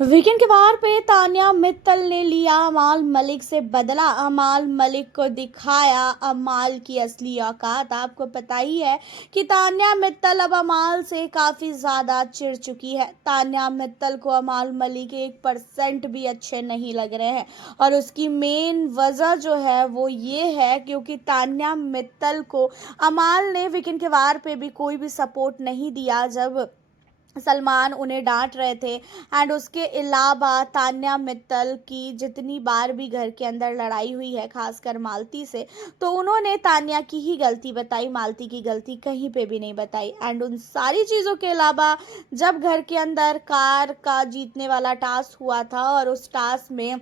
Weekend के वार पे तान्या मित्तल ने लिया अमाल मलिक से बदला। अमाल मलिक को दिखाया अमाल की असली औकात। आपको पता ही है कि तान्या मित्तल अब अमाल से काफ़ी ज़्यादा चिढ़ चुकी है। तान्या मित्तल को अमाल मलिक 1% भी अच्छे नहीं लग रहे हैं और उसकी मेन वजह जो है वो ये है क्योंकि तान्या मित्तल को अमाल ने वीकेंड के वार पे भी कोई भी सपोर्ट नहीं दिया जब सलमान उन्हें डांट रहे थे। एंड उसके अलावा तान्या मित्तल की जितनी बार भी घर के अंदर लड़ाई हुई है खासकर मालती से, तो उन्होंने तान्या की ही गलती बताई, मालती की गलती कहीं पे भी नहीं बताई। एंड उन सारी चीज़ों के अलावा जब घर के अंदर कार का जीतने वाला टास्क हुआ था और उस टास्क में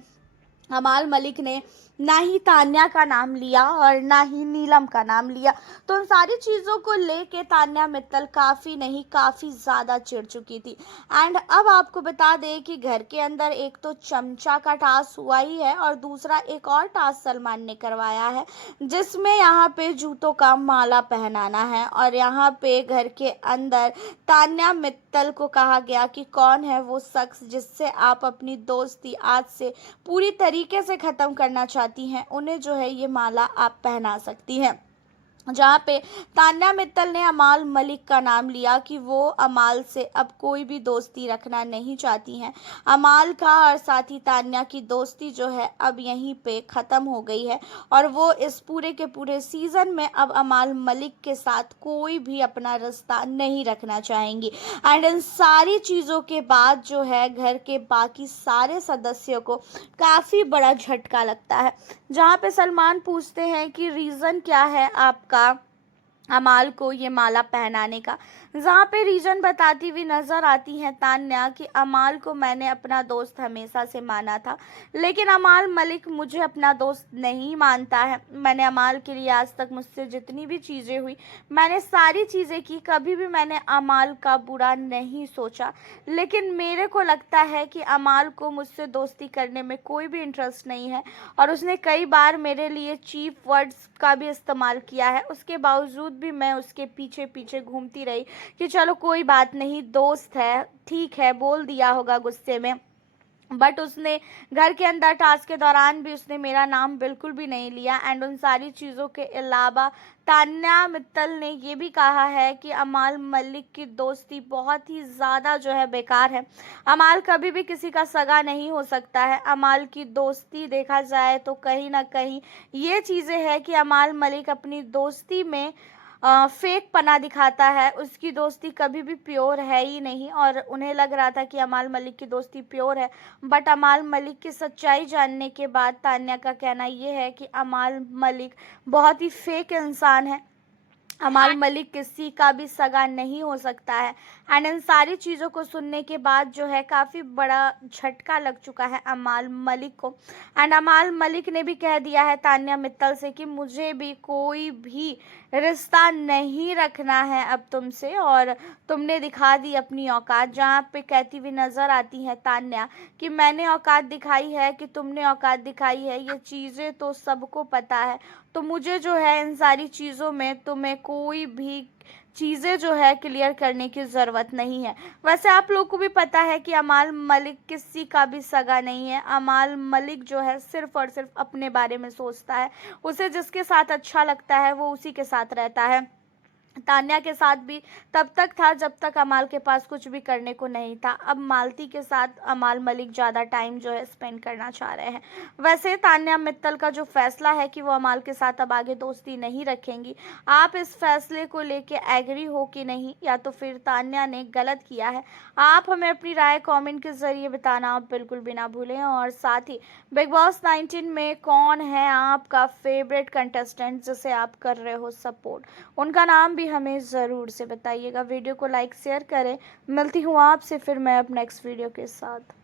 अमाल मलिक ने ना ही तान्या का नाम लिया और ना ही नीलम का नाम लिया, तो उन सारी चीज़ों को लेके तान्या मित्तल काफ़ी नहीं काफ़ी ज़्यादा चिढ़ चुकी थी। एंड अब आपको बता दें कि घर के अंदर एक तो चमचा का टास्क हुआ ही है और दूसरा एक और टास्क सलमान ने करवाया है जिसमें यहाँ पे जूतों का माला पहनाना है और यहाँ पे घर के अंदर तान्या मित्तल को कहा गया कि कौन है वो शख्स जिससे आप अपनी दोस्ती आज से पूरी तरीके से ख़त्म करना चाहती हैं, उन्हें जो है ये माला आप पहना सकती हैं। जहाँ पे तान्या मित्तल ने अमाल मलिक का नाम लिया कि वो अमाल से अब कोई भी दोस्ती रखना नहीं चाहती हैं। अमाल का और साथ ही तान्या की दोस्ती जो है अब यहीं पे ख़त्म हो गई है और वो इस पूरे के पूरे सीज़न में अब अमाल मलिक के साथ कोई भी अपना रिश्ता नहीं रखना चाहेंगी। एंड इन सारी चीज़ों के बाद जो है घर के बाकी सारे सदस्यों को काफ़ी बड़ा झटका लगता है, जहाँ पे सलमान पूछते हैं कि रीज़न क्या है आपका अमाल को ये माला पहनाने का। जहाँ पे रीजन बताती हुई नज़र आती हैं तान्या कि अमाल को मैंने अपना दोस्त हमेशा से माना था, लेकिन अमाल मलिक मुझे अपना दोस्त नहीं मानता है। मैंने अमाल के लिए आज तक मुझसे जितनी भी चीज़ें हुई मैंने सारी चीज़ें की, कभी भी मैंने अमाल का बुरा नहीं सोचा, लेकिन मेरे को लगता है कि अमाल को मुझसे दोस्ती करने में कोई भी इंटरेस्ट नहीं है और उसने कई बार मेरे लिए चीप वर्ड्स का भी इस्तेमाल किया है। उसके बावजूद भी मैं उसके पीछे पीछे घूमती रही कि चलो कोई बात नहीं, दोस्त है, ठीक है, बोल दिया होगा गुस्से में। बट उसने घर के अंदर टास्क के दौरान भी उसने मेरा नाम बिल्कुल भी नहीं लिया। एंड उन सारी चीज़ों के अलावा तान्या मित्तल ने ये भी कहा है कि अमाल मलिक की दोस्ती बहुत ही ज़्यादा जो है बेकार है। अमाल कभी भी किसी का सगा नहीं हो सकता है। अमाल की दोस्ती देखा जाए तो कहीं ना कहीं ये चीज़ें हैं कि अमाल मलिक अपनी दोस्ती में फेक पना दिखाता है। उसकी दोस्ती कभी भी प्योर है ही नहीं और उन्हें लग रहा था कि अमाल मलिक की दोस्ती प्योर है, बट अमाल मलिक की सच्चाई जानने के बाद तान्या का कहना ये है कि अमाल मलिक बहुत ही फेक इंसान है। अमाल मलिक किसी का भी सगा नहीं हो सकता है। एंड इन सारी चीज़ों को सुनने के बाद जो है काफ़ी बड़ा झटका लग चुका है अमाल मलिक को। एंड अमाल मलिक ने भी कह दिया है तान्या मित्तल से कि मुझे भी कोई भी रिश्ता नहीं रखना है अब तुमसे और तुमने दिखा दी अपनी औकात। जहाँ पे कहती हुई नज़र आती है तान्या कि मैंने औकात दिखाई है कि तुमने औकात दिखाई है, ये चीज़ें तो सबको पता है, तो मुझे जो है इन सारी चीज़ों में तुम्हें कोई भी चीज़ें जो है क्लियर करने की ज़रूरत नहीं है। वैसे आप लोगों को भी पता है कि अमाल मलिक किसी का भी सगा नहीं है। अमाल मलिक जो है सिर्फ़ और सिर्फ अपने बारे में सोचता है। उसे जिसके साथ अच्छा लगता है वो उसी के साथ रहता है। तान्या के साथ भी तब तक था जब तक अमाल के पास कुछ भी करने को नहीं था। अब मालती के साथ अमाल मलिक ज़्यादा टाइम जो है स्पेंड करना चाह रहे हैं। वैसे तान्या मित्तल का जो फैसला है कि वो अमाल के साथ अब आगे दोस्ती नहीं रखेंगी, आप इस फैसले को लेके एग्री हो कि नहीं, या तो फिर तान्या ने गलत किया है? आप हमें अपनी राय कमेंट के ज़रिए बताना आप बिल्कुल भी ना भूलें। और साथ ही बिग बॉस 19 में कौन है आपका फेवरेट कंटेस्टेंट जिसे आप कर रहे हो सपोर्ट, उनका नाम भी हमें ज़रूर से बताइएगा। वीडियो को लाइक शेयर करें। मिलती हूँ आपसे फिर मैं अब नेक्स्ट वीडियो के साथ।